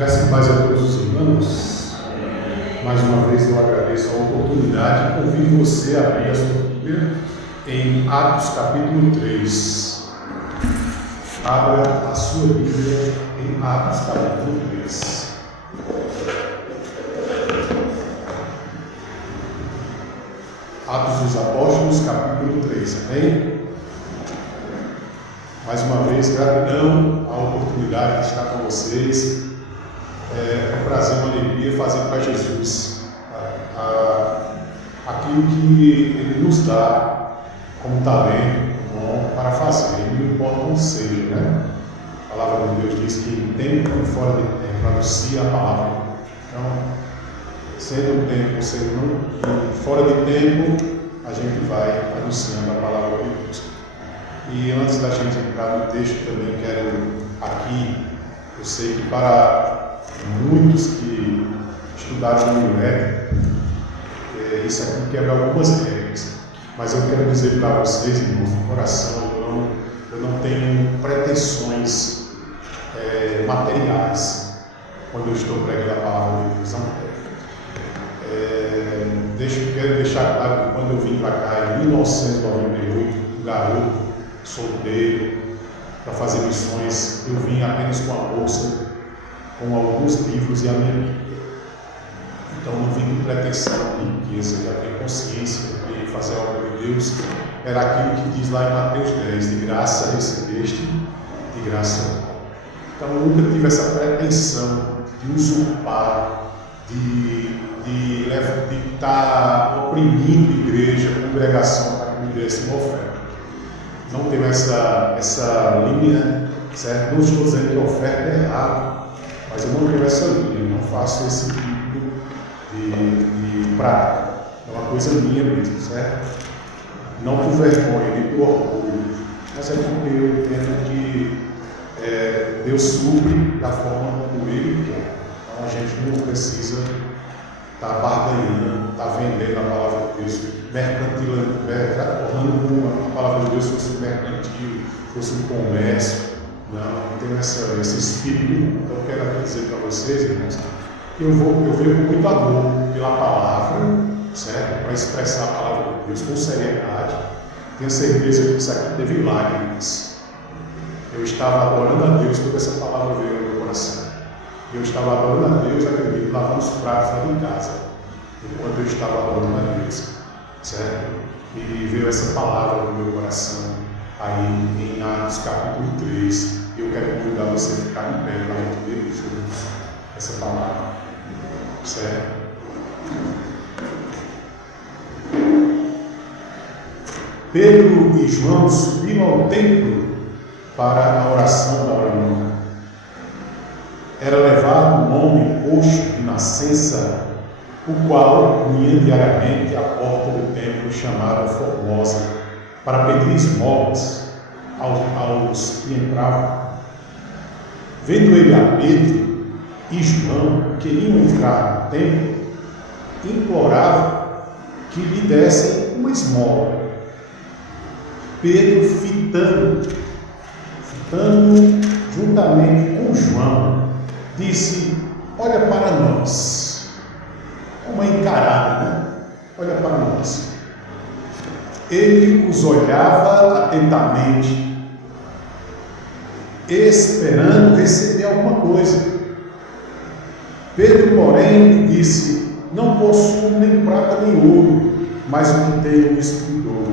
Graças e paz a todos os irmãos. Mais uma vez eu agradeço a oportunidade e convido você a abrir a sua Bíblia em Atos capítulo 3. Abra a sua Bíblia em Atos capítulo 3. Atos dos Apóstolos capítulo 3, amém? Mais uma vez, gratidão à oportunidade de estar com vocês. É um prazer, uma alegria fazer para Jesus aquilo que Ele nos dá como talento, bom para fazer, não importa onde seja, né? A palavra de Deus diz que em tempo e fora de tempo anuncia a palavra. Então, sendo tempo ou sendo fora de tempo, a gente vai anunciando a palavra de Deus. E antes da gente entrar no texto, também quero aqui, eu sei que para muitos que estudaram no IUEC, isso aqui quebra algumas regras, mas eu quero dizer para vocês, irmãos, no coração, eu não tenho pretensões materiais quando eu estou pregando a palavra de Deus, não. Quero deixar claro que quando eu vim para cá em 1998, um garoto, solteiro, para fazer missões, eu vim apenas com a bolsa, com alguns livros e a minha Bíblia. Então não vim com pretensão de riqueza, já tenho consciência de fazer a obra de Deus. Era aquilo que diz lá em Mateus 10, de graça recebeste, de graça não. Então eu nunca tive essa pretensão de usurpar, de estar oprimindo a igreja, a congregação para que me desse uma oferta. Não tenho essa linha, certo? Não estou dizendo que a oferta é errada, mas eu não tenho essa linha, eu não faço esse tipo de prática. É uma coisa minha mesmo, certo? Não por vergonha, nem por orgulho, mas é porque eu entendo que Deus supre da forma como Ele quer. Então a gente não precisa estar barganhando, estar vendendo a palavra de Deus, tornando a palavra de Deus fosse um mercantil, fosse um comércio. Não tenho esse espírito. Então eu quero aqui dizer para vocês, irmãos, que eu venho com muito amor pela palavra, certo? Para expressar a palavra de Deus com seriedade. Tenho certeza que isso aqui teve lágrimas. Eu estava adorando a Deus quando essa palavra veio ao meu coração. Eu estava adorando a Deus, acredito, lavando os pratos lá em casa, enquanto eu estava adorando a Deus, certo? E veio essa palavra no meu coração, aí em Atos capítulo 3. Eu quero convidar você a ficar em pé para a gente ler juntos essa palavra, certo? Pedro e João subiram ao templo para a oração da hora nona. Era levado um homem coxo de nascença, o qual ia diariamente à porta do templo chamada Formosa, para pedir esmolas aos que entravam. Vendo ele a Pedro e João que iam entrar no templo, implorava que lhe dessem uma esmola. Pedro, fitando juntamente com João, disse: olha para nós. Uma encarada, né? Olha para nós. Ele os olhava atentamente, esperando receber alguma coisa. Pedro, porém, lhe disse: não possuo nem prata nem ouro, mas o que tenho isso te dou.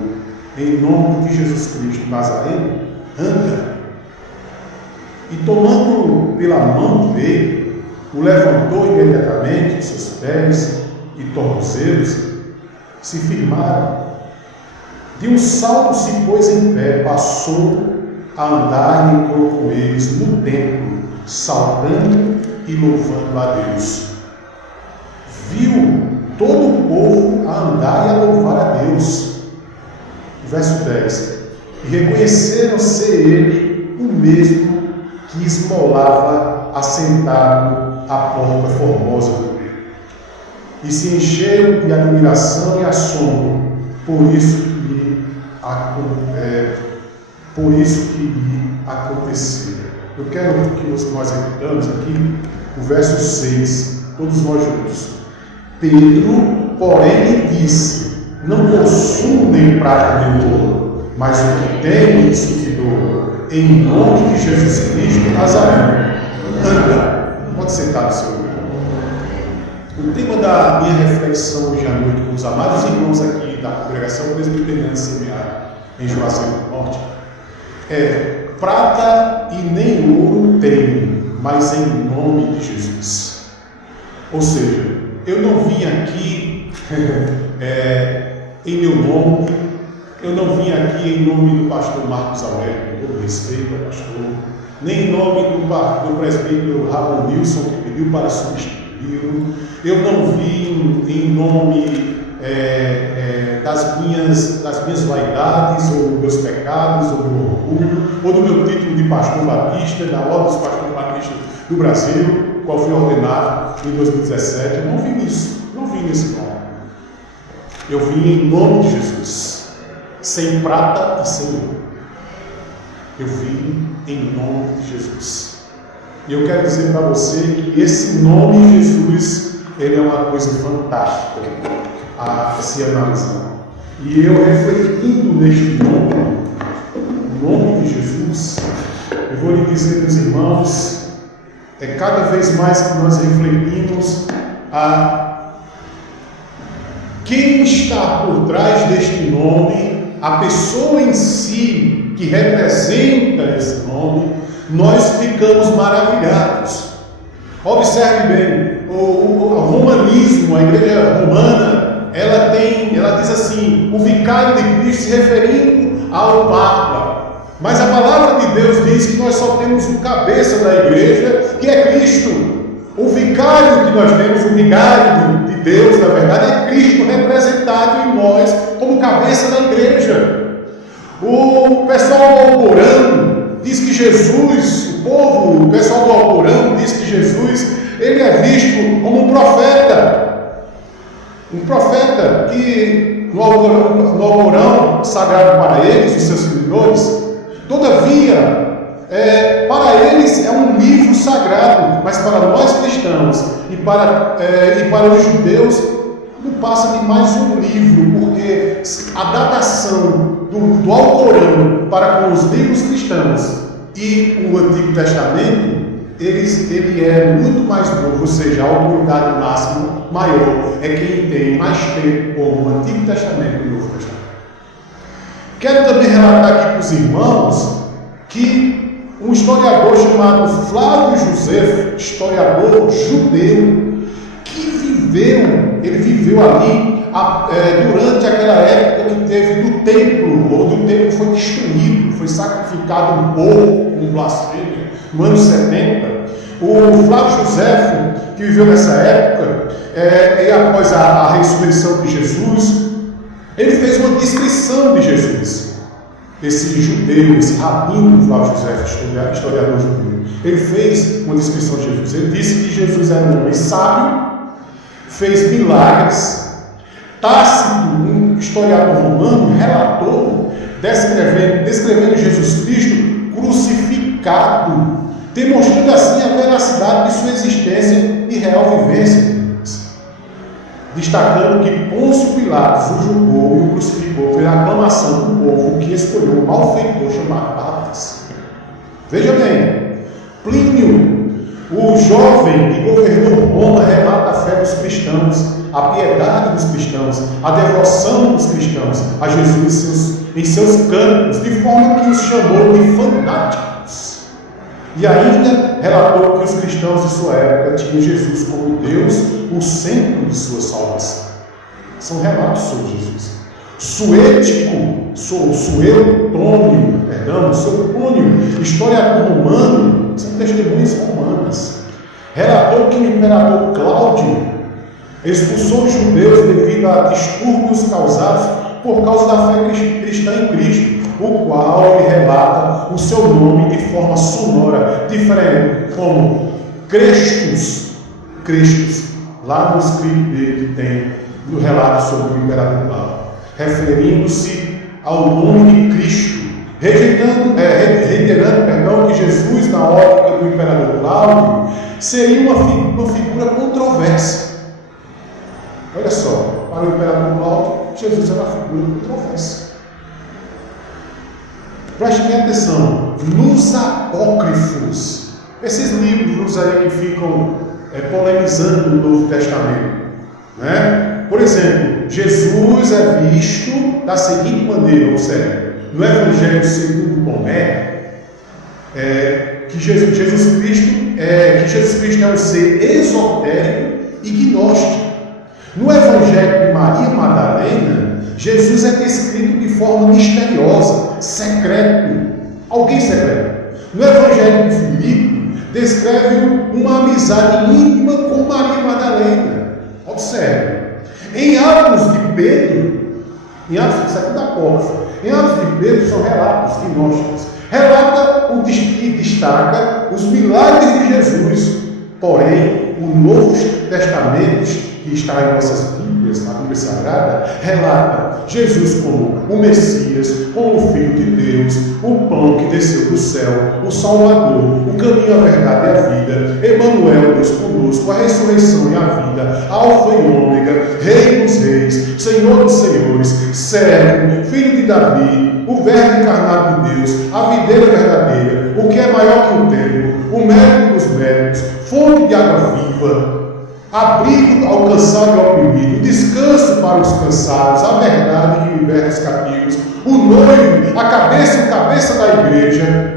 Em nome de Jesus Cristo Nazareno, anda. E tomando pela mão dele, o levantou imediatamente, os seus pés e tornozelos se firmaram. De um salto se pôs em pé, passou a andar e entrou com eles no templo, saltando e louvando a Deus. Viu todo o povo a andar e a louvar a Deus. Verso 10. E reconheceram ser ele o mesmo que esmolava assentado à porta formosa do templo. E se encheram de admiração e assombro, por isso que por isso que iria acontecer. Eu quero que nós repitamos aqui o verso 6, todos nós juntos. Pedro, porém, lhe disse: não possuo nem prata nem ouro, mas o que tenho isso te dou. Em nome de Jesus Cristo Nazareno, anda. Pode sentar no seu lugar. O tema da minha reflexão hoje à noite com os amados irmãos aqui da Congregação Presbiteriana Semiária em Juazeiro do Norte é: prata e nem ouro tenho, mas em nome de Jesus. Ou seja, eu não vim aqui em meu nome, eu não vim aqui em nome do pastor Marcos Aurélio, com todo respeito ao pastor, nem em nome do presbítero Ramon Nilson, que pediu para substituí-lo. Eu não vim em nome das minhas vaidades, ou dos meus pecados, ou do meu orgulho, ou do meu título de pastor batista, da ordem dos pastores batistas do Brasil, qual fui ordenado em 2017. Eu não vim nisso, não vim nesse nome. Eu vim em nome de Jesus, sem prata e sem ouro. Eu vim em nome de Jesus. E eu quero dizer para você que esse nome Jesus, ele é uma coisa fantástica a se analisar. E eu refletindo neste nome, o nome de Jesus, eu vou lhe dizer, meus irmãos, cada vez mais que nós refletimos a quem está por trás deste nome, a pessoa em si que representa esse nome, nós ficamos maravilhados. Observe bem, o romanismo, a igreja romana, ela diz assim: o vicário de Cristo, se referindo ao Papa. Mas a palavra de Deus diz que nós só temos um cabeça da igreja, que é Cristo. O vicário que nós temos, o vigário de Deus, na verdade, é Cristo representado em nós como cabeça da igreja. O pessoal do Alcorão diz que Jesus, o pessoal do Alcorão diz que Jesus, ele é visto como um profeta. Um profeta que no Alcorão sagrado para eles, os seus seguidores, todavia, para eles é um livro sagrado, mas para nós cristãos e para os judeus não passa de mais um livro, porque a datação do Alcorão para com os livros cristãos e o Antigo Testamento, ele é muito mais novo, ou seja, a autoridade máxima maior é quem tem mais tempo como o Antigo Testamento e o Novo Testamento. Quero também relatar aqui para os irmãos que um historiador chamado Flávio Josefo, historiador judeu, ele viveu ali durante aquela época que teve do templo, ou do templo foi destruído, foi sacrificado um porco, um blasfêmia, no ano 70. O Flávio Josefo, que viveu nessa época, e após a ressurreição de Jesus, ele fez uma descrição de Jesus. Esse judeu, esse rabino Flávio Josefo, historiador judeu, ele fez uma descrição de Jesus. Ele disse que Jesus era um homem sábio, fez milagres. Tácito, um historiador romano, relatou, descrevendo Jesus Cristo crucificado, demonstrando assim a veracidade de sua existência e real vivência, destacando que Pôncio Pilatos o julgou e o crucificou pela aclamação do povo que escolheu um malfeitor chamado Barrabás. Veja bem, Plínio, o jovem que governou Roma, relata a fé dos cristãos, a piedade dos cristãos, a devoção dos cristãos a Jesus em seus campos, de forma que os chamou de fanáticos. E ainda relatou que os cristãos de sua época tinham Jesus como Deus, o centro de sua salvação. São relatos sobre Jesus. Suetônio, historiador romano, são testemunhas romanas. Relatou que o imperador Cláudio expulsou os judeus devido a distúrbios causados por causa da fé cristã em Cristo, o qual ele relata o seu nome de forma sonora, diferente, como Crestus, lá no escrito dele que tem no relato sobre o imperador Cláudio, referindo-se ao nome de Cristo, reiterando que Jesus, na ótica do imperador Cláudio, seria uma figura controversa. Olha só, para o imperador Cláudio, Jesus era uma figura controversa. Preste bem atenção, nos apócrifos, esses livros aí que ficam polemizando o Novo Testamento, né? Por exemplo, Jesus é visto da seguinte maneira, observe, no Evangelho segundo Tomé, que Jesus Cristo é um ser esotérico e gnóstico. No Evangelho de Maria Madalena, Jesus é descrito de forma misteriosa, secreto, alguém secreto. No Evangelho de Filipe, descreve uma amizade íntima com Maria Madalena. Observe. Em Atos de Pedro, em Atos de Segunda Apócrifo, em Atos de Pedro são relatos gnósticos. Relata e destaca os milagres de Jesus. Porém, o Novo Testamento, que está em nossas Bíblias, na Bíblia Sagrada, relata Jesus como o Messias, como o Filho de Deus, o pão que desceu do céu, o Salvador, o caminho, a verdade e a vida, Emanuel, Deus conosco, a ressurreição e a vida, Alfa e Ômega, Rei dos Reis, Senhor dos Senhores, Servo, Filho de Davi, o Verbo encarnado de Deus, a videira verdadeira, o que é maior que o templo, o médico dos médicos, fonte de água viva, abrigo ao cansado e ao oprimido, descanso para os cansados, a verdade que liberta os cativos, o noivo, a cabeça da igreja.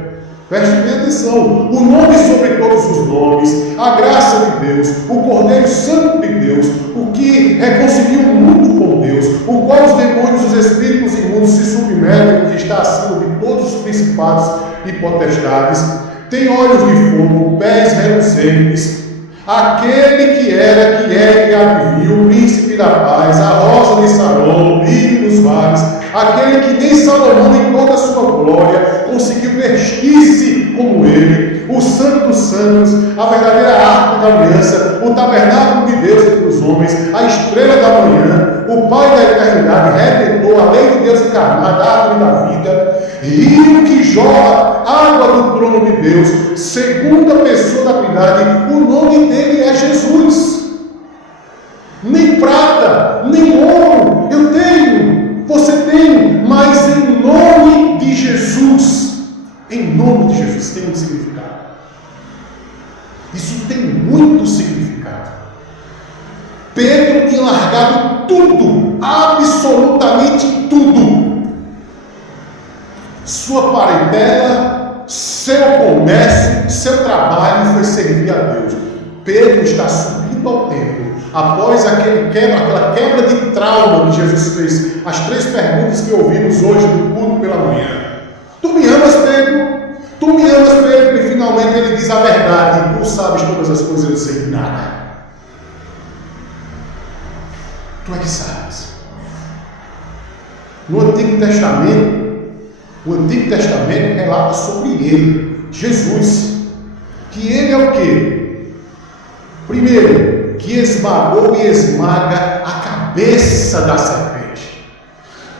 Preste bem atenção, o nome sobre todos os nomes, a graça de Deus, o Cordeiro Santo de Deus, o que reconcilia o mundo com Deus, o qual os demônios, os espíritos imundos se submetem, que está acima de todos os principados e potestades, tem olhos de fogo, pés reluzentes, aquele que era, que é e que há de vir, o príncipe da paz, a rosa de Saron, o lírio dos vales, aquele que nem Salomão em toda a sua glória conseguiu vestir-se como ele, o santo dos santos, a verdadeira arca da aliança, o tabernáculo de Deus entre os homens, a estrela da manhã, o Pai da eternidade, redentor, a lei de Deus encarnada, a árvore da vida, rio que jorra água do trono de Deus, segunda pessoa da Trindade. O nome dele é Jesus. Nem prata, nem ouro eu tenho, você tem, mas em nome de Jesus, em nome de Jesus tem um significado. Isso tem muito significado. Pedro tinha largado tudo, absolutamente tudo. Sua parentela, seu comércio, seu trabalho foi servir a Deus. Pedro está subindo ao templo após aquela quebra de trauma que Jesus fez. As 3 perguntas que ouvimos hoje no culto pela manhã. Tu me amas, Pedro? Tu me amas, Pedro? E finalmente ele diz a verdade. Tu sabes todas as coisas, eu sei nada. Tu é que sabes. No Antigo Testamento relata sobre ele, Jesus, que ele é o quê? Primeiro, que esmagou e esmaga a cabeça da serpente.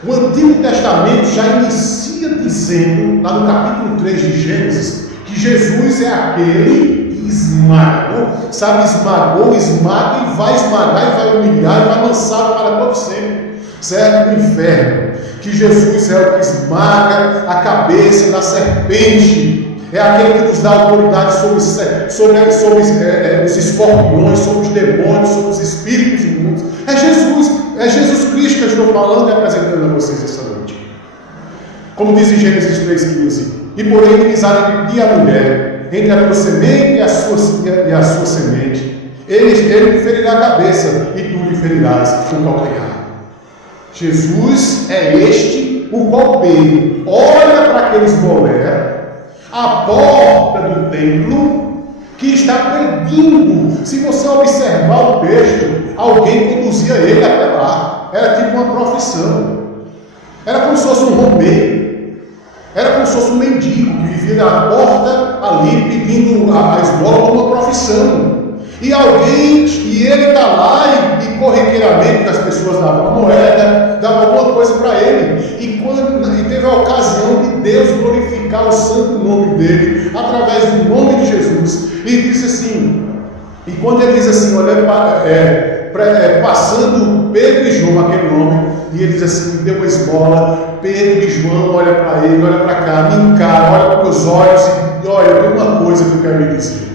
O Antigo Testamento já inicia dizendo, lá no capítulo 3 de Gênesis, que Jesus é aquele que esmaga, não? Sabe, esmagou, esmaga e vai esmagar, e vai humilhar, e vai lançar para todo sempre, certo? No inferno. Que Jesus é o que esmaga a cabeça da serpente, é aquele que nos dá autoridade sobre os escorpiões, sobre os demônios, sobre os espíritos imundos. É Jesus Cristo que eu estou falando e apresentando a vocês esta noite. Como diz em Gênesis 3,15: e porém inimizade entre ti e a mulher, entre a tua semente e a sua semente, ele lhe ferirá a cabeça, e tu lhe ferirás o calcanhar. Jesus é este o qual Pedro olha para aqueles mulheres, a porta do templo, que está pedindo. Se você observar o texto, alguém conduzia ele até lá. Era tipo uma profissão. Era como se fosse um romeiro. Era como se fosse um mendigo que vivia na porta ali pedindo a esmola como uma profissão. E ele está lá e corriqueiramente as pessoas davam uma moeda, davam alguma coisa para ele. E teve a ocasião de Deus glorificar o santo nome dele, através do nome de Jesus. E diz assim, e quando ele diz assim, olhando passando Pedro e João, aquele nome, e ele diz assim, me deu uma esmola, Pedro e João olha para ele, olha para cá, me encara, olha para os meus olhos e olha, eu tenho uma coisa que eu quero lhe dizer.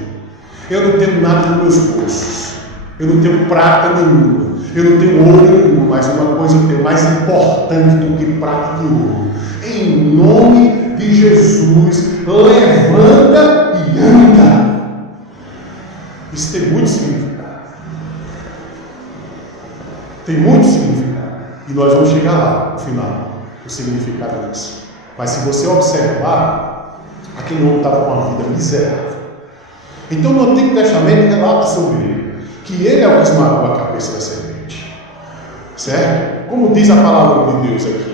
Eu não tenho nada nos meus bolsos, eu não tenho prata nenhuma, eu não tenho ouro nenhum, mas uma coisa eu tenho mais importante do que prata e ouro. Em nome de Jesus, levanta e anda. Isso tem muito significado. Tem muito significado. E nós vamos chegar lá, no final, o significado disso. Mas se você observar, aquele homem estava com uma vida miserável. Então no Antigo Testamento relata sobre ele, que ele é o que esmagou a cabeça da serpente. Certo? Como diz a palavra de Deus aqui,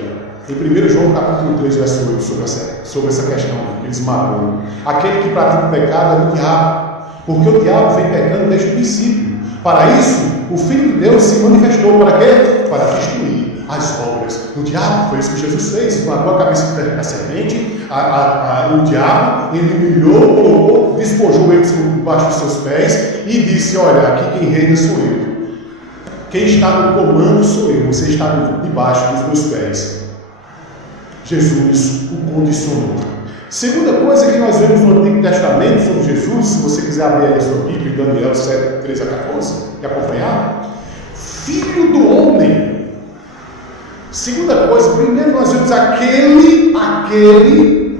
em 1 João capítulo 3, verso 8, sobre essa questão, ele esmagou. Aquele que pratica o pecado é o diabo, porque o diabo vem pecando desde o princípio. Para isso, o Filho de Deus se manifestou para quê? Para destruir as obras do diabo. Foi isso que Jesus fez, esmagou a cabeça da serpente, o diabo, ele humilhou, colocou, despojou ele debaixo dos seus pés e disse, olha, aqui quem reina sou eu. Quem está no comando sou eu, você está debaixo dos meus pés. Jesus o condicionou. Segunda coisa que nós vemos no Antigo Testamento sobre Jesus, se você quiser abrir aí a sua Bíblia, Daniel 7, 13 a 14, e acompanhar, Filho do homem. Segunda coisa, primeiro nós vemos aquele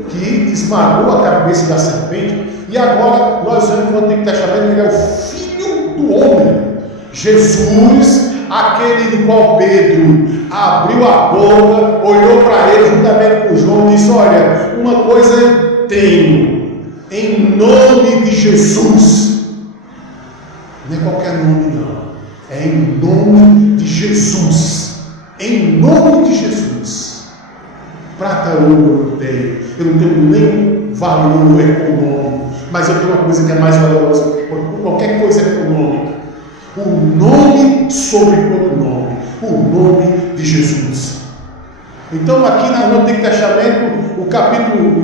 que esmagou a cabeça da serpente, e agora nós vemos no Antigo Testamento que ele é o Filho do homem. Jesus, aquele do qual Pedro abriu a boca, olhou para ele juntamente com João e disse, olha, uma coisa eu tenho, em nome de Jesus. Não é qualquer nome não, é em nome de Jesus. Em nome de Jesus. Prata ou ouro eu não tenho nem valor econômico, mas eu tenho uma coisa que é mais valorosa que qualquer coisa econômica. O nome sobre todo nome, o nome de Jesus. Então aqui no Antigo Testamento, o capítulo, o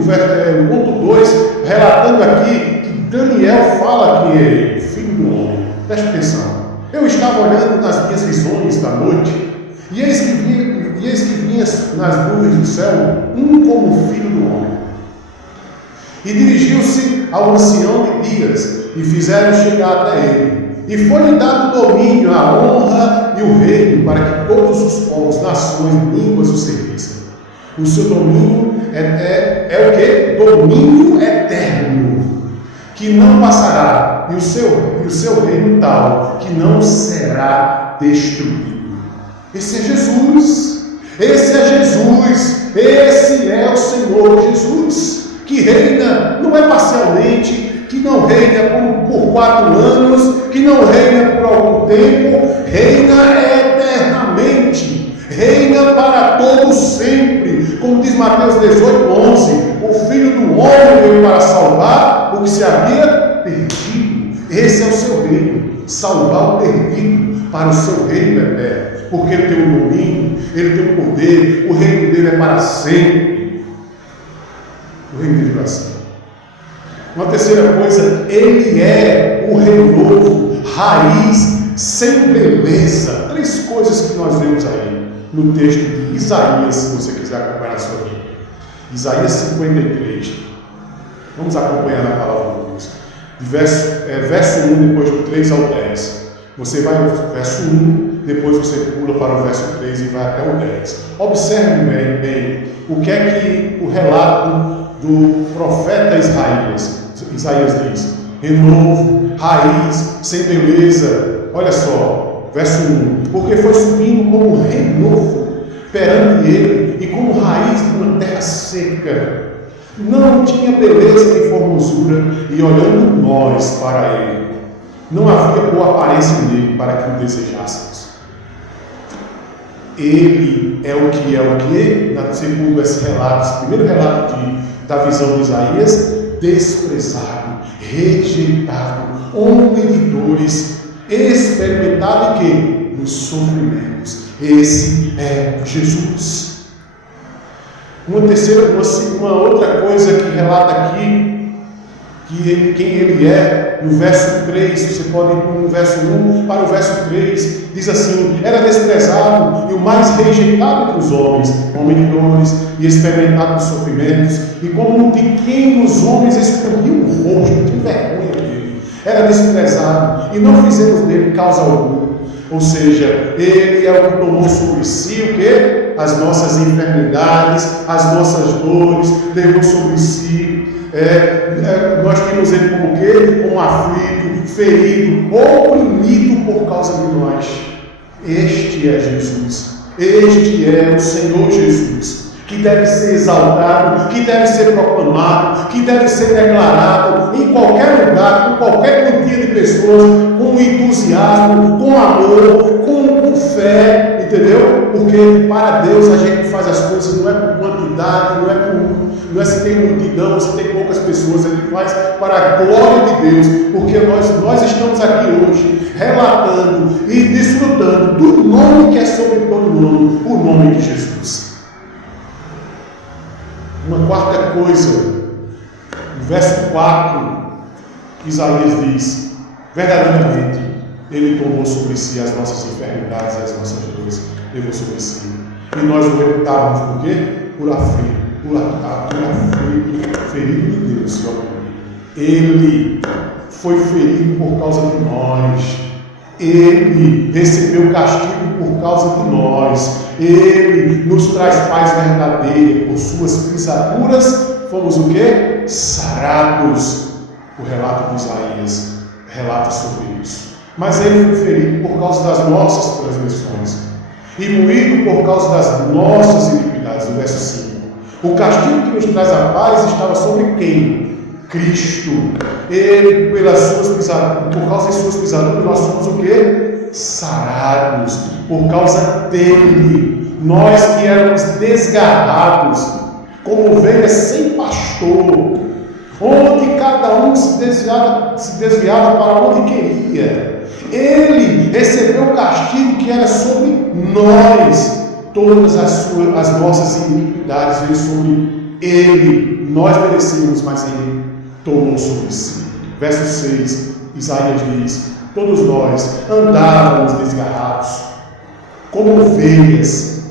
ponto 2, relatando aqui que Daniel fala que é filho do homem. Preste atenção. Eu estava olhando nas minhas visões da noite, e eis que vinha nas nuvens do céu um como filho do homem. E dirigiu-se ao ancião de dias, e fizeram chegar até ele. E foi-lhe dado o domínio, a honra e o reino, para que todos os povos, nações, línguas o servissem. O seu domínio é o quê? Domínio eterno, que não passará, e o seu reino tal, que não será destruído. Esse é Jesus, esse é Jesus, esse é o Senhor Jesus, que reina, não é parcialmente, que não reina por 4 anos, que não reina por algum tempo, reina eternamente, reina para todos sempre, como diz Mateus 18:11, o Filho do Homem veio para salvar o que se havia perdido. Esse é o seu reino, salvar o perdido para o seu reino eterno, porque ele tem o domínio, ele tem o poder, o reino dele é para sempre, o reino dele é para sempre. Uma terceira coisa, ele é o renovo, raiz, sem beleza. 3 coisas que nós vemos aí no texto de Isaías, se você quiser acompanhar a sua Bíblia. Isaías 53. Vamos acompanhar na palavra de Deus. Verso 1, depois do 3 ao 10. Você vai ao verso 1, depois você pula para o verso 3 e vai até o 10. Observe bem o que é que o relato do profeta Isaías diz: renovo, raiz, sem beleza. Olha só, verso 1: porque foi subindo como renovo perante ele e como raiz de uma terra seca. Não tinha beleza nem formosura, e olhando nós para ele, não havia boa aparência nele para que o desejássemos. Ele é o que? Segundo esse relato, esse primeiro relato da visão de Isaías, desprezado, rejeitado, homem de dores, experimentado em quê? Nos sofrimentos. Esse é Jesus. Uma outra coisa que relata aqui, quem ele é, no verso 3, você pode ir no verso 1 para o verso 3, diz assim: era desprezado e o mais rejeitado entre os homens, homem de dores e experimentado nos sofrimentos, e como de quem os homens escondiam o rosto, que vergonha dele. Era desprezado e não fizemos dele causa alguma. Ou seja, ele é o que tomou sobre si o quê? As nossas enfermidades, as nossas dores, levou sobre si. Nós temos ele como o quê? Como aflito, ferido, oprimido por causa de nós. Este é Jesus. Este é o Senhor Jesus, que deve ser exaltado, que deve ser proclamado, que deve ser declarado em qualquer lugar, com qualquer quantia de pessoas, com entusiasmo, com amor, com fé, entendeu? Porque para Deus a gente faz as coisas não é por quantidade, não é se tem multidão, se tem poucas pessoas, a gente faz para a glória de Deus, porque nós estamos aqui hoje relatando e desfrutando do nome que é sobre todo nome, o nome de Jesus. Uma quarta coisa, no verso 4, Isaías diz: verdadeiramente, Ele tomou sobre si as nossas enfermidades e as nossas dores, levou sobre si. E nós o reputávamos por quê? Por aflito, ferido de Deus. Ele foi ferido por causa de nós. Ele recebeu castigo por causa de nós. Ele nos traz paz verdadeira. Por suas pisaduras fomos o quê? Sarados. O relato de Isaías relata sobre isso. Mas ele foi ferido por causa das nossas transgressões e moído por causa das nossas iniquidades. No verso 5. O castigo que nos traz a paz estava sobre quem? Cristo. Ele, pelas suas pisaduras, por causa das suas pisaduras, nós somos o quê? Sarados. Por causa dele. Nós que éramos desgarrados, como ovelhas sem pastor, onde cada um se desviava para onde queria. Ele recebeu o castigo que era sobre nós. Todas as nossas iniquidades veio sobre ele. Nós merecíamos, mas ele tomou sobre si. Verso 6, Isaías diz: todos nós andávamos desgarrados, como ovelhas,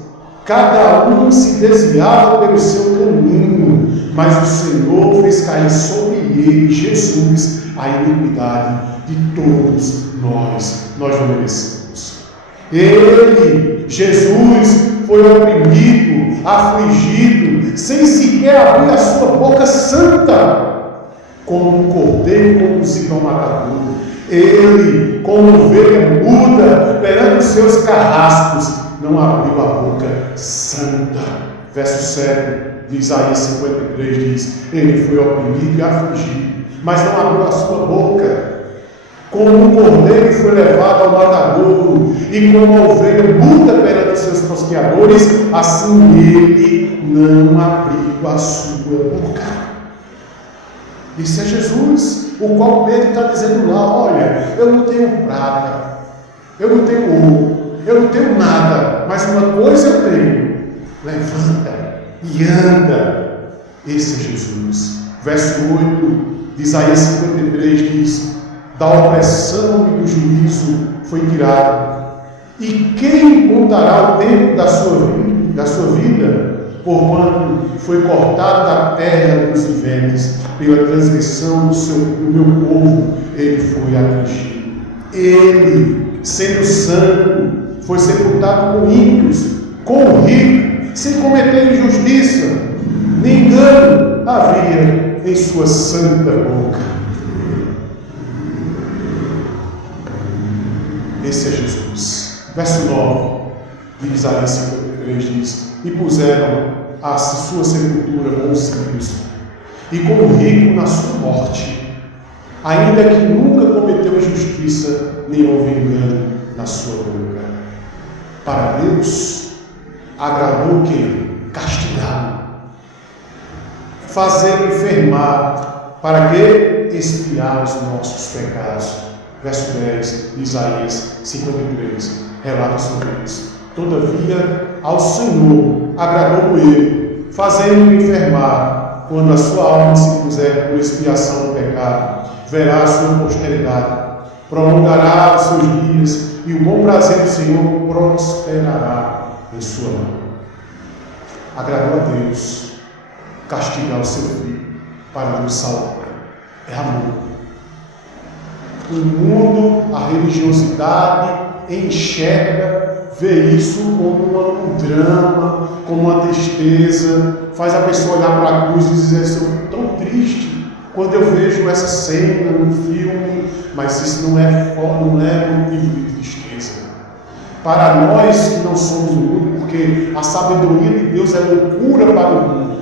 cada um se desviava pelo seu caminho, mas o Senhor fez cair sobre ele, Jesus, a iniquidade de todos nós. Nós não merecemos. Ele, Jesus, foi oprimido, afligido, sem sequer abrir a sua boca santa, como um cordeiro conduzido ao matadouro. Ele, como ovelha muda perante os seus carrascos, não abriu a boca santa. Verso 7 de Isaías 53 diz: ele foi oprimido e afligido, mas não abriu a sua boca. Como um cordeiro foi levado ao matadouro, e como a ovelha muda perante os seus tosqueadores, assim ele não abriu a sua boca. Isso é Jesus, o qual Pedro está dizendo lá: olha, eu não tenho prata, eu não tenho ouro, eu não tenho nada, mas uma coisa eu tenho: levanta e anda. Esse é Jesus. Verso 8 de Isaías 53 diz: da opressão e do juízo foi tirado. E quem contará o tempo da sua vida? Porquanto foi cortado da terra dos viventes, pela transgressão do meu povo, ele foi atingido. Ele, sendo santo, foi sepultado com ímpios, com o rico, sem cometer injustiça, nem engano havia em sua santa boca. Esse é Jesus. Verso 9 de Isaías 53 diz: e puseram a sua sepultura com os ímpios, e com o rico na sua morte, ainda que nunca cometeu injustiça, nem houve engano na sua boca. Para Deus, agradou quem? Castigá-lo, fazê-lo enfermar, para que? Expiar os nossos pecados. Verso 10 de Isaías 53 relata sobre isso. Todavia, ao Senhor agradou ele fazendo-o enfermar, quando a sua alma se puser por expiação do pecado, verá a sua posteridade, prolongará os seus dias, e o bom prazer do Senhor prosperará em sua mão. Agradou a Deus castigar o seu filho para nos salvar. É amor. O mundo, a religiosidade, enxerga, vê isso como um drama, como uma tristeza, faz a pessoa olhar para a cruz e dizer: estou tão triste quando eu vejo essa cena no filme, mas isso não é motivo de tristeza. Para nós que não somos do mundo, porque a sabedoria de Deus é loucura para o mundo,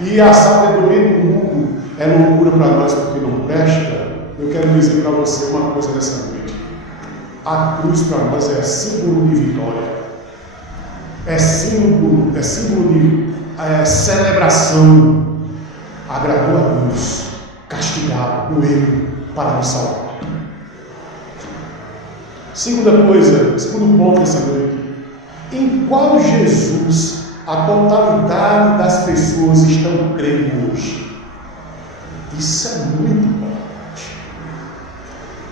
e a sabedoria do mundo é loucura para nós porque não presta. Eu quero dizer para você uma coisa nessa noite: a cruz para nós é símbolo de vitória, é símbolo de celebração. Agradou a Deus castigar o erro para nos salvar. Segundo ponto dessa noite: em qual Jesus a totalidade das pessoas estão crendo hoje? Isso é muito importante.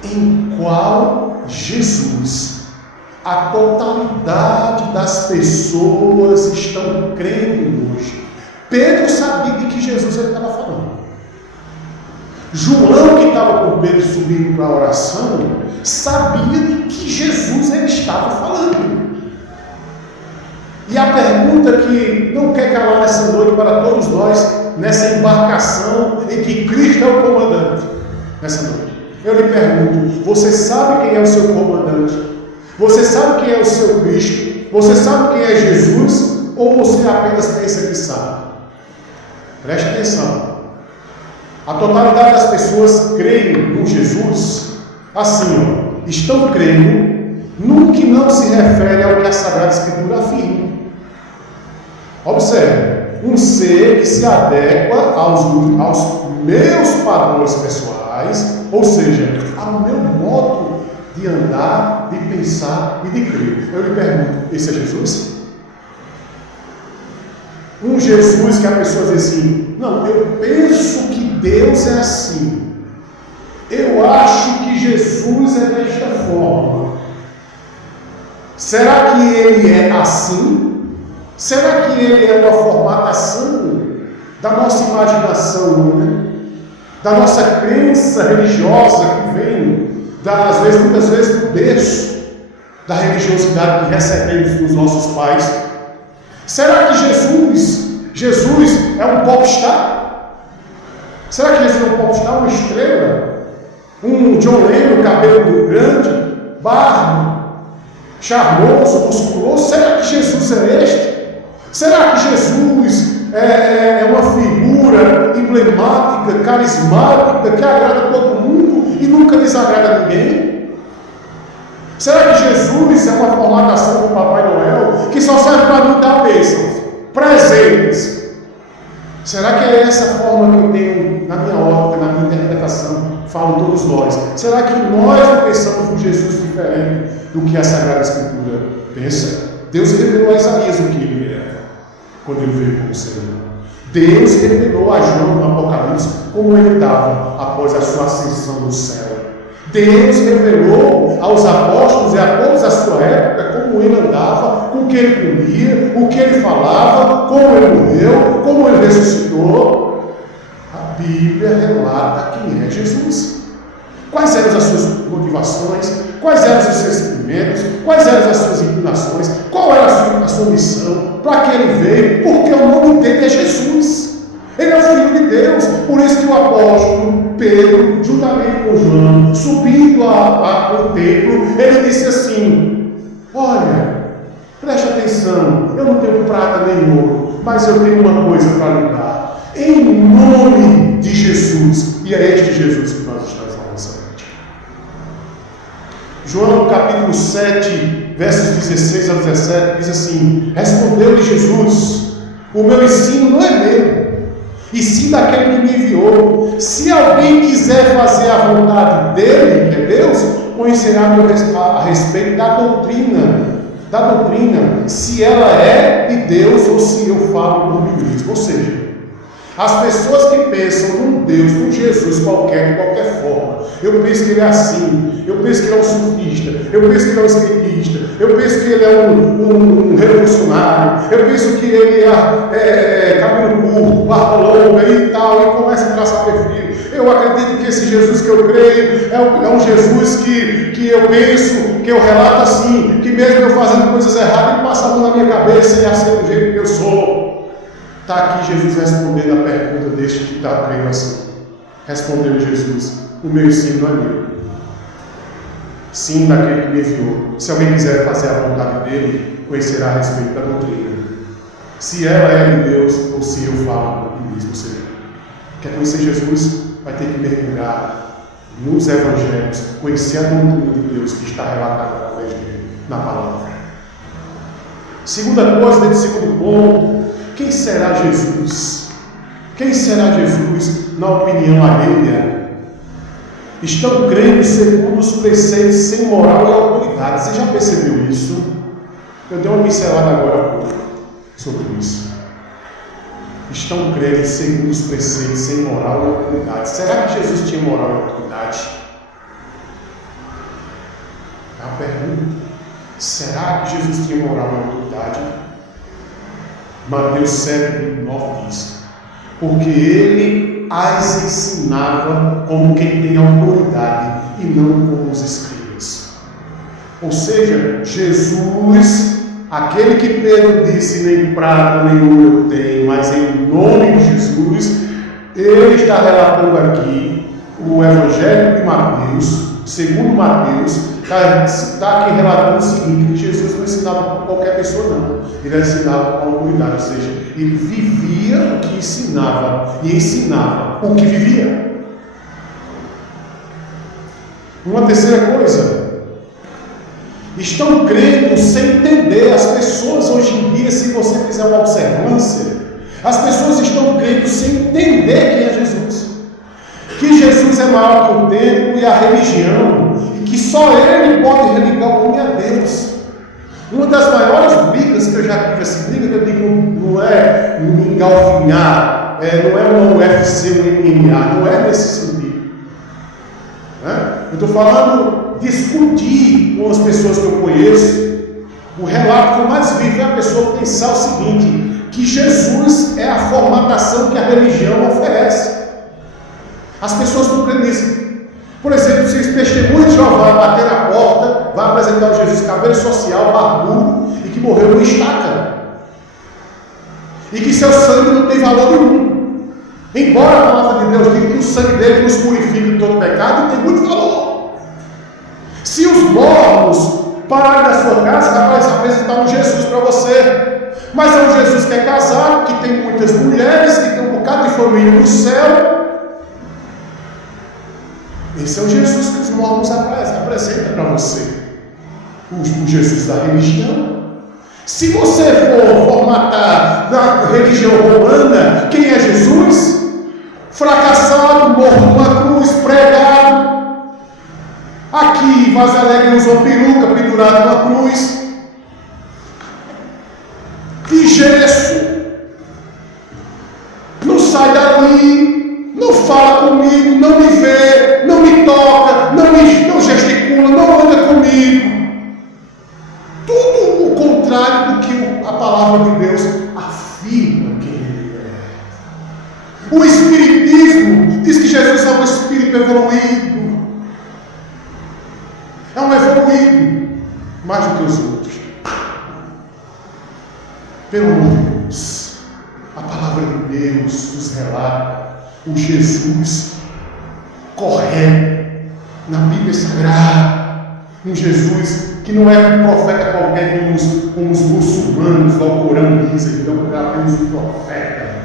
Em qual Jesus a totalidade das pessoas estão crendo hoje? Pedro sabia de que Jesus ele estava falando. João, que estava com Pedro subindo para a oração, sabia de que Jesus ele estava falando. E a pergunta que não quer calar nessa noite para todos nós, nessa embarcação em que Cristo é o comandante, nessa noite, eu lhe pergunto: você sabe quem é o seu comandante? Você sabe quem é o seu Cristo? Você sabe quem é Jesus? Ou você apenas pensa que sabe? Preste atenção. A totalidade das pessoas creem em Jesus assim, estão crendo no que não se refere ao que a Sagrada Escritura afirma. Observe: um ser que se adequa aos meus padrões pessoais, ou seja, ao meu modo de andar, de pensar e de crer. Eu lhe pergunto: esse é Jesus? Um Jesus que a pessoa diz assim: não, eu penso que Deus é assim, eu acho que Jesus é desta forma. Será que ele é assim? Será que ele é uma formatação da nossa imaginação, né? Da nossa crença religiosa que vem, muitas vezes, do berço da religiosidade que recebemos dos nossos pais? Será que Jesus é um popstar? Será que Jesus é um popstar, uma estrela? Um John Lennon, cabelo grande, barro, charmoso, musculoso? Será que Jesus é este? Será que Jesus é uma figura emblemática, carismática, que agrada a todo mundo e nunca desagrada a ninguém? Será que Jesus é uma formatação do Papai Noel que só serve para me dar bênçãos, presentes? Será que é essa forma que eu tenho na minha ótica, na minha interpretação? Falam todos nós. Será que nós não pensamos um Jesus diferente do que a Sagrada Escritura pensa? Deus revelou a Isaías o que ele era quando ele veio como ser humano. Deus revelou a João no Apocalipse como ele estava após a sua ascensão no céu. Deus revelou aos apóstolos e a todos da sua época como ele andava, com o que ele comia, o que ele falava, como ele morreu, como ele ressuscitou. A Bíblia relata quem é Jesus. Quais eram as suas motivações? Quais eram os seus sentimentos? Quais eram as suas inclinações? Qual era a sua missão? Para que ele veio? Porque o nome dele é Jesus. Ele é o Filho de Deus. Por isso que o apóstolo Pedro, juntamente com João, subindo ao templo, ele disse assim: olha, preste atenção, eu não tenho prata nem ouro, mas eu tenho uma coisa para lhe dar. Em nome de Jesus. E é este Jesus que nós estamos falando essa noite. João capítulo 7, versos 16 a 17, diz assim: respondeu-lhe Jesus: o meu ensino não é meu, e sim daquele que me enviou. Se alguém quiser fazer a vontade dele, que é Deus, conhecerá a respeito da doutrina da doutrina se ela é de Deus ou se eu falo por mim mesmo. Ou seja, as pessoas que pensam num Deus, num Jesus qualquer, de qualquer forma, eu penso que ele é assim, eu penso que ele é um sufista, eu penso que ele é um esquerdista, eu penso que ele é um revolucionário, eu penso que ele é cabelo curto, barba longa e tal, e começa a traçar perfil. Eu acredito que esse Jesus que eu creio é um Jesus que eu penso, que eu relato assim, que mesmo eu fazendo coisas erradas, ele passa a mão na minha cabeça e aceita do jeito que eu sou. Está aqui Jesus respondendo a pergunta deste que está crendo assim. Respondeu Jesus: o meu sim não é meu. Sim daquele que me enviou. Se alguém quiser fazer a vontade dele, conhecerá a respeito da doutrina. Se ela é de Deus ou se eu falo por mim mesmo. Ou seja, quer conhecer Jesus, vai ter que mergulhar nos evangelhos, conhecer a doutrina de Deus que está relatada através dele, na palavra. Segunda coisa, desse segundo ponto, quem será Jesus? Quem será Jesus na opinião alheia? Estão crendo segundo os preceitos sem moral e autoridade. Você já percebeu isso? Eu dei uma pincelada agora há pouco sobre isso. Estão crendo segundo os preceitos sem moral e autoridade. Será que Jesus tinha moral e autoridade? É uma pergunta. Será que Jesus tinha moral e autoridade? Mateus 7:9 diz: porque ele as ensinava como quem tem autoridade e não como os escribas. Ou seja, Jesus, aquele que Pedro disse, nem prata nem ouro eu tenho, mas em nome de Jesus, ele está relatando aqui o Evangelho de Mateus, segundo Mateus, está aqui relatando o seguinte: que Jesus não ensinava para qualquer pessoa, não. Ele ensinava com autoridade, ou seja, ele vivia o que ensinava e ensinava o que vivia. Uma terceira coisa, estão crendo sem entender. As pessoas hoje em dia, se você fizer uma observância, as pessoas estão crendo sem entender quem é Jesus. Que Jesus é maior que o templo e a religião, e que só Ele pode religar o homem a Deus. Uma das maiores brigas que eu já tive, essa briga que eu digo, não é me engalfinhar, não é um UFC, um MMA, não é nesse sentido. Eu estou falando discutir com as pessoas que eu conheço. O relato que eu mais vivo é a pessoa pensar o seguinte: que Jesus é a formatação que a religião oferece. As pessoas não creem nisso. Por exemplo, se os testemunhos de Jeová bater na porta, vai apresentar o Jesus cabelo social, barbudo, e que morreu numa estaca. E que seu sangue não tem valor nenhum. Embora a palavra de Deus diga que o sangue dele nos purifica de todo pecado, tem muito valor. Se os mormos pararem da sua casa, vai apresentar um Jesus para você. Mas é um Jesus que é casado, que tem muitas mulheres, que tem um bocado de família no céu. Esse é o Jesus que os mormons apresentam para você. O Jesus da religião. Se você for formatar na religião romana, quem é Jesus? Fracassado, morto numa cruz, pregado. Aqui, Vaz Alegre usou peruca, pendurado numa cruz. De gesso. Não sai dali, não fala comigo, não me vê, não me toca, não gesticula, não anda comigo. Tudo o contrário do que a palavra de Deus afirma que ele é. O Espiritismo diz que Jesus é um espírito evoluído. É um evoluído mais do que os outros. Pelo amor de Deus, a palavra de Deus nos relata o Jesus correto na Bíblia Sagrada. Um Jesus que não é um profeta qualquer como os muçulmanos lá o Corão diz, então apenas um profeta.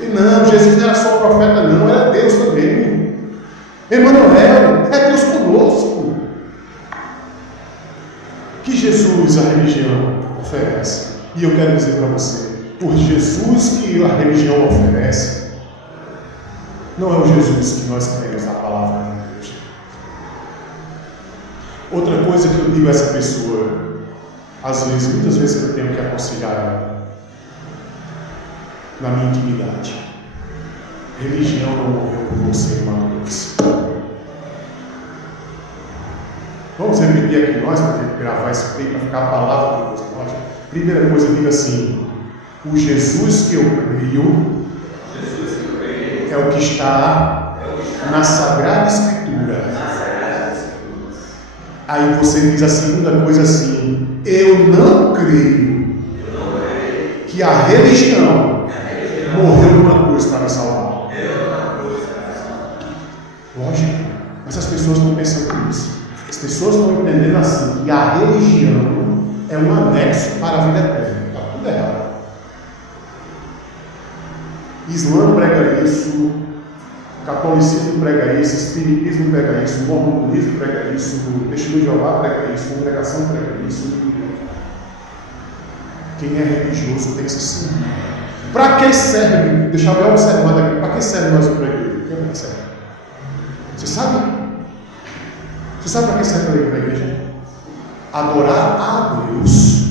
E não, Jesus não era só um profeta, não, era Deus também. Emanuel, é Deus conosco. Que Jesus a religião oferece. E eu quero dizer para você, por Jesus que a religião oferece, não é o Jesus que nós cremos na palavra de Deus. Outra coisa que eu digo a essa pessoa: Às vezes, muitas vezes eu tenho que aconselhar ela na minha intimidade. Religião não morreu por você, irmãos. Vamos repetir aqui nós, para a gente gravar isso aqui, para ficar a palavra de Deus. Primeira coisa, diga assim: o Jesus que eu creio é o que está na Sagrada Escritura. Aí você diz a segunda coisa assim: eu não creio que a religião morreu numa cruz para me salvar. Lógico, mas as pessoas não pensam nisso. As pessoas estão entendendo assim, que a religião é um anexo para a vida eterna. Está tudo errado. Islã prega isso, catolicismo prega isso, espiritismo prega isso, mormonismo prega isso, testemunho de Jeová prega isso, congregação prega isso. Quem é religioso tem que se seguir. Para que serve? Deixa eu ver observando aqui. Para que serve nós igreja? Para que serve? Você sabe? Você sabe para que serve a igreja? Adorar a Deus,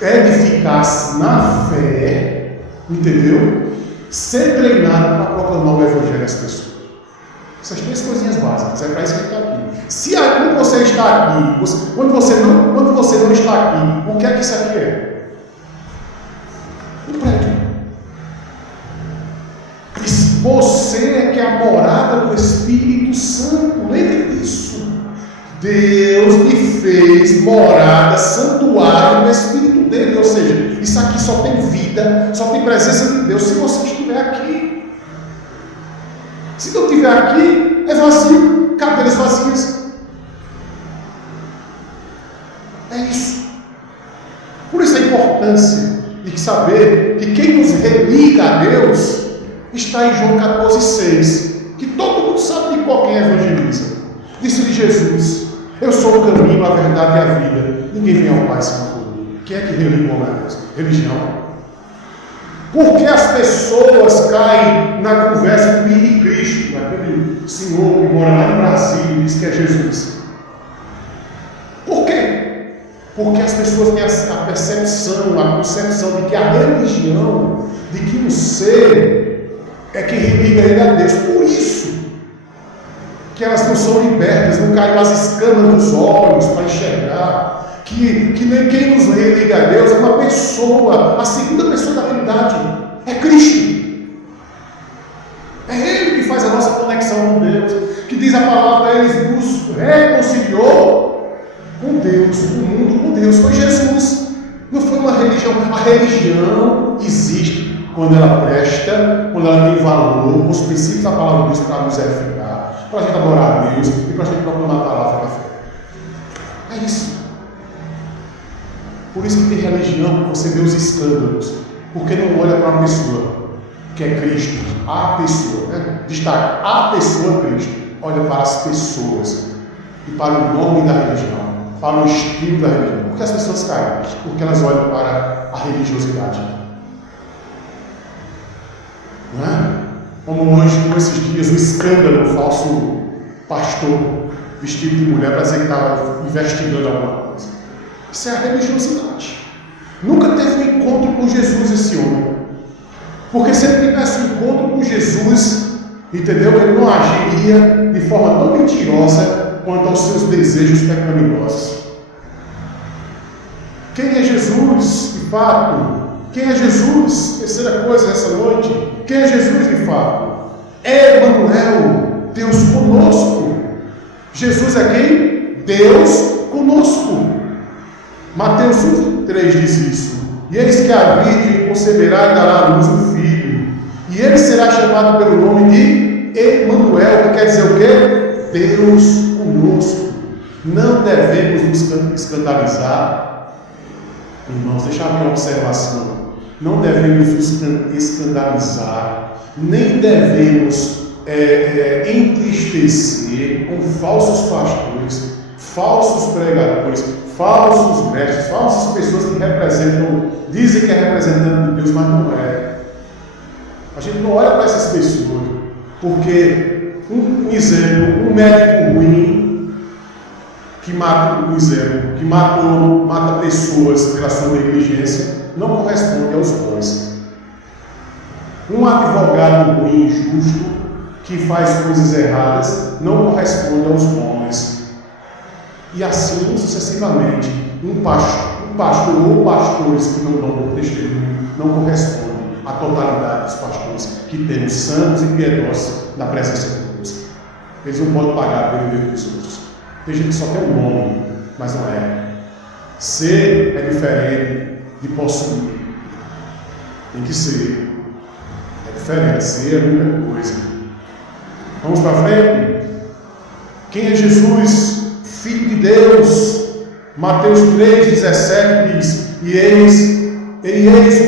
edificar-se na fé, entendeu? Ser treinado para proclamar o Evangelho às pessoas. Essas três coisinhas básicas, é para isso que está aqui. Se quando você está aqui, quando você não está aqui, o que é que isso aqui é? Um prédio. Você é que é a morada do Espírito Santo. Lembre disso. Deus lhe fez morada, santuário no Espírito dele. Ou seja, isso aqui só tem vida, só tem presença de Deus se você estiver aqui. Se não estiver aqui, é vazio, cadeiras vazias. É isso. Por isso a importância de saber que quem nos religa a Deus está em João 14,6, que todo mundo sabe de qual quem evangeliza. Disse-lhe Jesus: eu sou o caminho, a verdade e a vida. Ninguém vem ao Pai senão por mim. Quem é que religa a Deus? Religião. Por que as pessoas caem na conversa do mini Cristo, aquele senhor que mora lá no Brasil e diz que é Jesus? Por quê? Porque as pessoas têm a percepção, a concepção de que a religião, de que o ser é quem religa ele a Deus. Por isso que elas não são libertas, não caem as escamas dos olhos para enxergar. Que nem quem nos religa a Deus é uma pessoa, a segunda pessoa da Trindade, é Cristo. É Ele que faz a nossa conexão com Deus, que diz a palavra, Ele nos reconciliou com Deus, o mundo com Deus. Foi Jesus, não foi uma religião. A religião existe quando ela presta, quando ela tem valor, os princípios da palavra de Deus para nos edificar, para a gente adorar a Deus e para a gente proclamar a palavra da fé. É isso. Por isso que tem religião, você vê os escândalos, porque não olha para uma pessoa, que é Cristo, a pessoa, né? Destaca, a pessoa Cristo, olha para as pessoas, e para o nome da religião, para o estilo da religião. Por que as pessoas caem? Porque elas olham para a religiosidade. Não é? Como hoje, com esses dias, o escândalo, o falso pastor vestido de mulher para dizer que estava investigando alguma coisa. Isso é a religiosidade. Nunca teve um encontro com Jesus esse homem. Porque se ele tivesse um encontro com Jesus, entendeu? Ele não agiria de forma tão mentirosa quanto aos seus desejos pecaminosos. Quem é Jesus, de fato? Quem é Jesus? Terceira coisa nessa noite. Quem é Jesus, de fato? É Emanuel, Deus conosco. Jesus é quem? Deus conosco. Mateus 1,3 diz isso. E eis que a virgem conceberá e dará à luz um filho, e ele será chamado pelo nome de Emanuel, que quer dizer o quê? Deus conosco. Não devemos nos escandalizar. Irmãos, deixa eu abrir uma observação. Não devemos nos escandalizar, nem devemos entristecer com falsos pastores, falsos pregadores, falsos mestres, falsas pessoas que representam, dizem que é representante de Deus, mas não é. A gente não olha para essas pessoas, porque um exemplo, um médico ruim, que mata, por exemplo, que mata pessoas pela sua negligência, não corresponde aos bons. Um advogado ruim, injusto, que faz coisas erradas, não corresponde aos bons. E assim sucessivamente, um pastor ou pastores que não dão bom testemunho, não correspondem à totalidade dos pastores que temos santos e piedosos na presença de Deus. Eles não podem pagar pelo erro dos outros. Tem gente que só tem um nome, mas não é. Ser é diferente de possuir. Tem que ser. É diferente. Ser é muita coisa. Vamos para frente? Quem é Jesus? Filho de Deus. Mateus 3,17 diz: E eis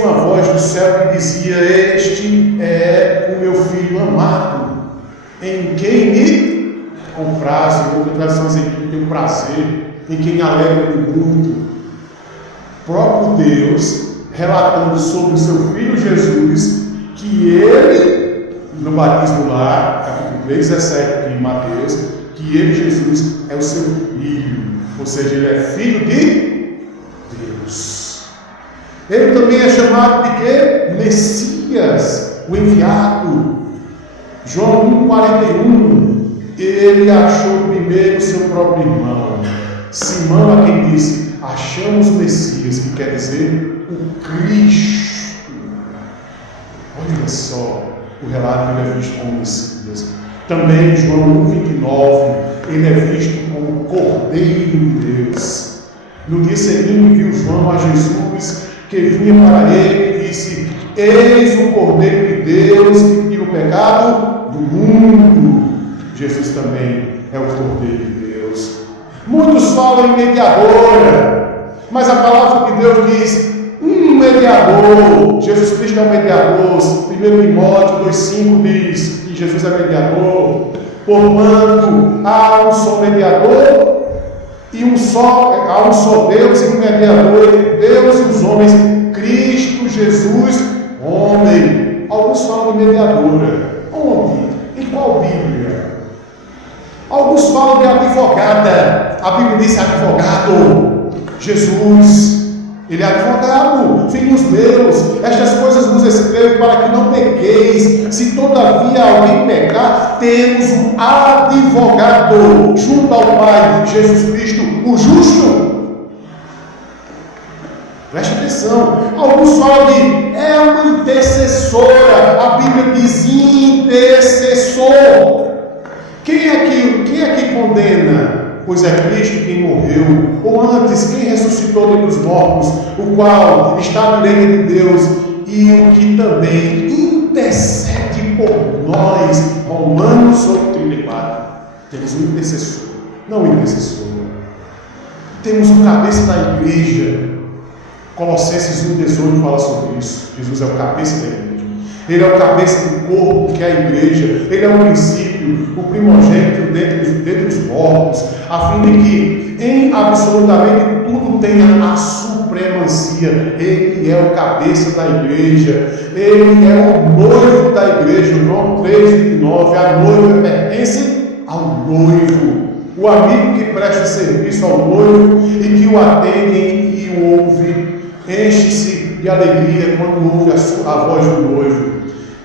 uma voz do céu que dizia: Este é o meu filho amado, em quem me comprazo. Em outra tradução, em quem tenho prazer, em quem alegra-me muito. Próprio Deus relatando sobre o seu filho Jesus, que ele, no batismo lá, capítulo 3,17 de Mateus, que ele, Jesus, é o seu filho, ou seja, ele é filho de Deus. Ele também é chamado de quê? Messias, o enviado. João 1,41. Ele achou primeiro seu próprio irmão, Simão, a quem disse: achamos o Messias, que quer dizer o Cristo. Olha só o relato que ele é visto como Messias. Também em João 1,29, ele é visto como Cordeiro de Deus. No dia seguinte viu João a Jesus, que vinha para ele e disse: eis o Cordeiro de Deus que tira o pecado do mundo. Jesus também é o Cordeiro de Deus. Muitos falam em mediadora, mas a palavra de Deus diz: um mediador. Jesus Cristo é o mediador. 1 Timóteo 2,5 diz que Jesus é mediador. Portanto, há um só mediador há um só Deus e um mediador entre Deus e os homens, Cristo Jesus, homem. Alguns falam de mediadora. Onde? Em qual Bíblia? Alguns falam de advogada. A Bíblia diz advogado. Jesus, ele é advogado. Filhos meus, estas coisas vos escrevo para que não pequeis. Se todavia alguém pecar, temos um advogado junto ao Pai, Jesus Cristo, o justo. Preste atenção. Alguns falam de é uma intercessora. A Bíblia diz intercessor. Quem é que condena? Pois é Cristo quem morreu, ou antes, quem ressuscitou dentre os mortos, o qual está à direita de Deus, e o que também intercede por nós. Romanos 8,34. Temos um intercessor, não um intercessor. Temos um cabeça da igreja. Colossenses 1,18 fala sobre isso. Jesus é o cabeça da igreja. Ele é o cabeça do corpo, que é a igreja. Ele é o princípio, o primogênito dentre os mortos, a fim de que em absolutamente tudo tenha a supremacia. Ele é o cabeça da igreja. Ele é o noivo da igreja. João 3,29. A noiva pertence ao noivo. O amigo que presta serviço ao noivo e que o atende e o ouve, enche-se de alegria quando ouve a voz do noivo.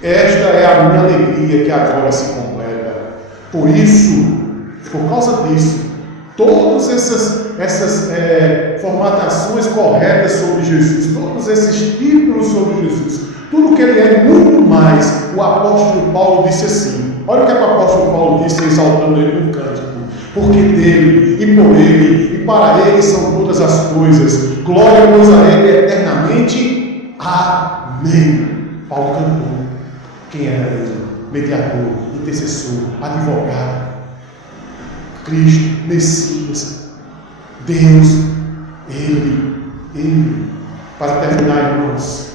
Esta é a minha alegria que agora se completa. Por isso, por causa disso, todas essas formatações corretas sobre Jesus, todos esses títulos sobre Jesus, tudo que ele é muito mais, o apóstolo Paulo disse assim. Olha o que o apóstolo Paulo disse, exaltando ele no cântico: porque dele, e por ele, e para ele são todas as coisas. Glória, pois, a ele eternamente. Amém. Paulo cantou. Quem era ele? Mediador, intercessor, advogado, Cristo, Messias, Deus, Ele. Para terminar, irmãos,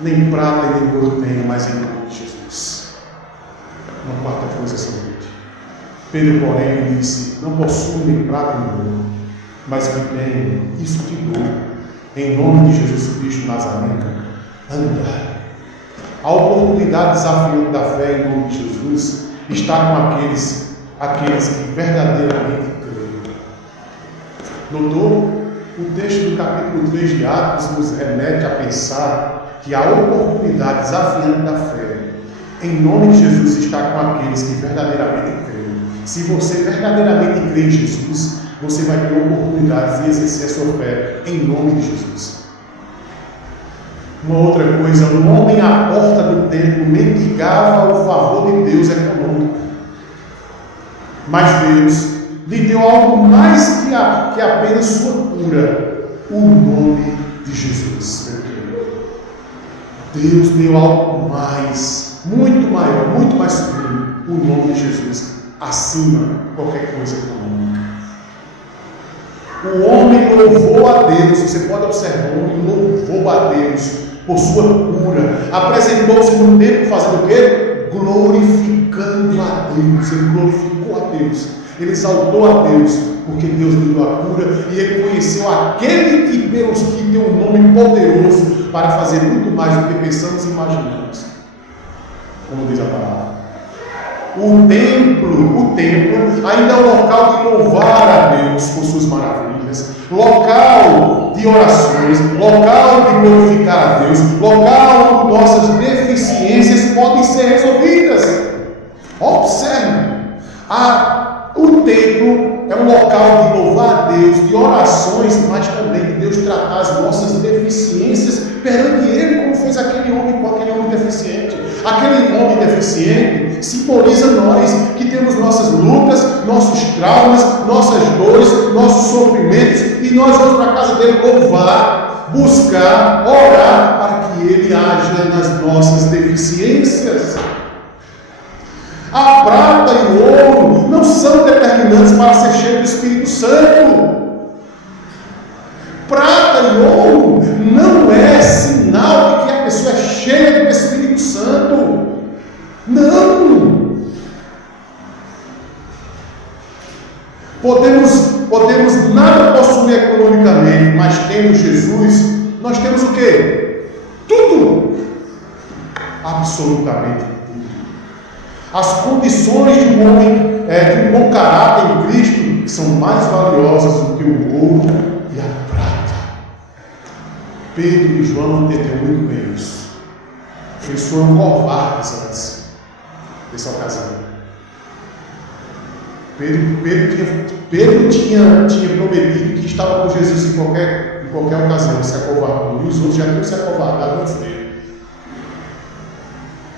nem prata e nem ouro tenho, mas em nome de Jesus. Uma quarta coisa essa noite. Pedro, porém, lhe disse: não possuo nem prata nem ouro, mas que tenho, isso te dou, em nome de Jesus Cristo Nazareno, anda. A oportunidade desafiante da fé em nome de Jesus está com aqueles aqueles que verdadeiramente creem. Notou? O texto do capítulo 3 de Atos nos remete a pensar que a oportunidade desafiante da fé, em nome de Jesus, está com aqueles que verdadeiramente creem. Se você verdadeiramente crê em Jesus, você vai ter a oportunidade de exercer a sua fé em nome de Jesus. Uma outra coisa, um homem à porta do templo mendigava o favor de Deus econômico. Mas Deus lhe deu algo mais que apenas sua cura, o nome de Jesus. Deus deu algo mais, muito maior, muito mais sublime, o nome de Jesus, acima de qualquer coisa econômica. O homem louvou a Deus, você pode observar, o homem louvou a Deus por sua cura, apresentou-se no templo fazendo o quê? Glorificando a Deus. Ele glorificou a Deus, ele exaltou a Deus, porque Deus lhe deu a cura e ele conheceu aquele que tem um nome poderoso para fazer muito mais do que pensamos e imaginamos, como diz a palavra. O templo ainda é um local de louvar a Deus por suas maravilhas, local de orações, local de glorificar a Deus, local onde nossas deficiências podem ser resolvidas. Observe, o templo é um local de louvar a Deus, de orações, mas também de Deus tratar as nossas deficiências perante Ele, como fez aquele homem com aquele homem deficiente. Aquele homem deficiente simboliza nós, que temos nossas lutas, nossos traumas, nossas dores, nossos sofrimentos, e nós vamos para a casa dele louvar, buscar, orar, para que ele haja nas nossas deficiências. A prata e o ouro não são determinantes para ser cheio do Espírito Santo. Prata e ouro não é sinal de que a pessoa é cheia do Espírito Santo. Não. Podemos nada possuir economicamente, mas tendo Jesus, nós temos o quê? Tudo. Absolutamente tudo. As condições de um homem, de um bom caráter em Cristo, são mais valiosas do que o ouro e a prata. Pedro e João entenderam muito bem isso. Eles foram covardes antes dessa ocasião. Pedro tinha prometido que estava com Jesus em qualquer ocasião, se acovardou. E os outros já tinham se acovardado antes dele.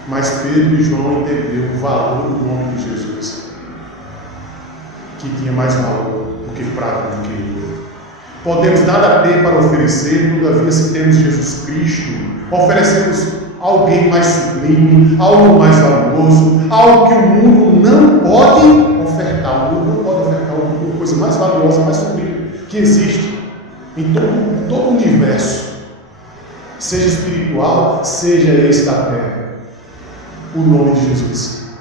Mas Pedro e João entenderam o valor do nome de Jesus, que tinha mais valor do que prata, do que ouro. Podemos nada ter para oferecer, todavia, se temos Jesus Cristo, oferecemos alguém mais sublime, algo mais valioso, algo que o mundo não pode ofertar. O mundo não pode ofertar uma coisa mais valiosa, mais sublime que existe em todo o universo, seja espiritual, seja esse da terra. O nome de Jesus.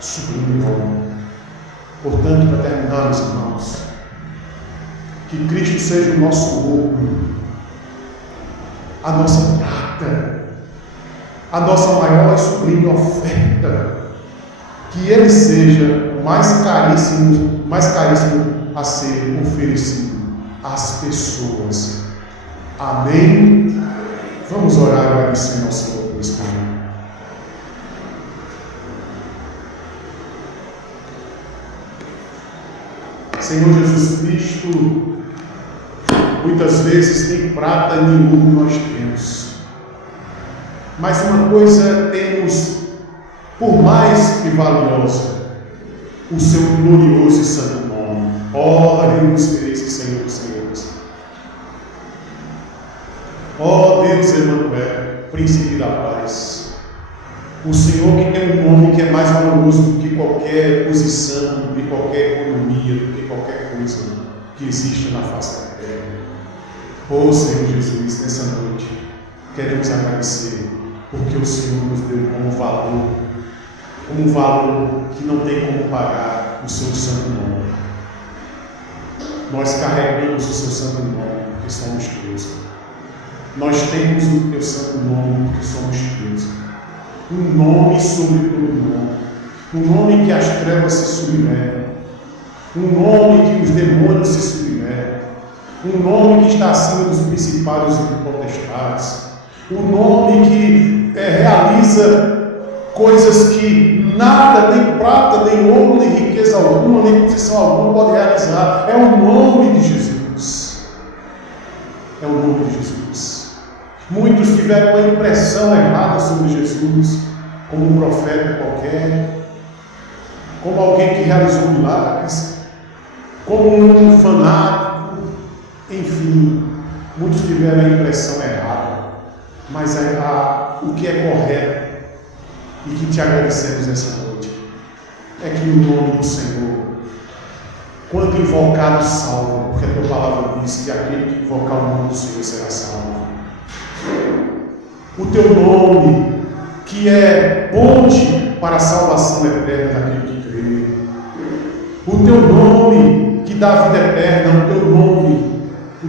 Sublime nome. Portanto, para terminar, meus irmãos, que Cristo seja o nosso ouro, a nossa prata, a nossa maior e sublime oferta, que Ele seja o mais caríssimo a ser oferecido às pessoas. Amém? Vamos orar agradecendo ao Senhor por esse momento. Senhor Jesus Cristo, muitas vezes nem prata nem ouro nós temos, mas uma coisa temos por mais que valiosa: o seu glorioso e santo nome. Deus, Senhor dos Senhores. Deus Emanuel, Príncipe da Paz, o Senhor que tem um nome que é mais valoroso do que qualquer posição, do que qualquer economia, do que qualquer coisa que existe na face da terra. Senhor Jesus, nessa noite queremos agradecer, porque o Senhor nos deu como valor que não tem como pagar o seu santo nome. Nós carregamos o seu santo nome porque somos teus. Nós temos o teu santo nome porque somos teus. Um nome sobre todo nome. um nome que as trevas se submetem, um nome que os demônios se submetem, um nome que está acima dos principados e potestades, um nome que realiza coisas que nada, nem prata, nem ouro, nem riqueza alguma, nem posição alguma pode realizar. É o nome de Jesus. É o nome de Jesus. Muitos tiveram uma impressão errada sobre Jesus, como um profeta qualquer, como alguém que realizou milagres, como um fanático, enfim, muitos tiveram a impressão errada. Mas o que é correto e que te agradecemos essa noite é que o nome do Senhor, quando invocado, salva, porque a tua palavra diz que aquele que invocar o nome do Senhor será salvo. O teu nome, que é ponte para a salvação eterna daquele que crê. O teu nome, que dá vida eterna. O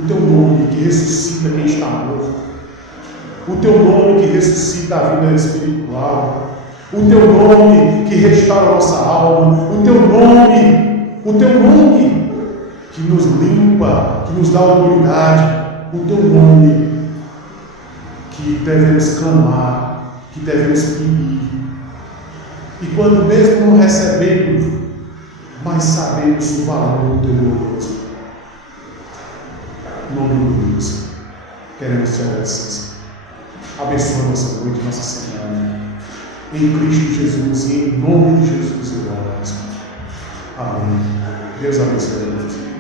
teu nome que ressuscita quem está morto. O teu nome que ressuscita a vida espiritual. O teu nome que restaura a nossa alma. O teu nome que nos limpa, que nos dá autoridade. O teu nome que devemos clamar, que devemos pedir. E quando mesmo não recebemos, mas sabemos o valor do teu nome. Em nome de Deus, queremos te agradecer. Abençoa nossa noite, nossa semana. Em Cristo Jesus e em nome de Jesus, eu oro. Amém. Deus abençoe a todos.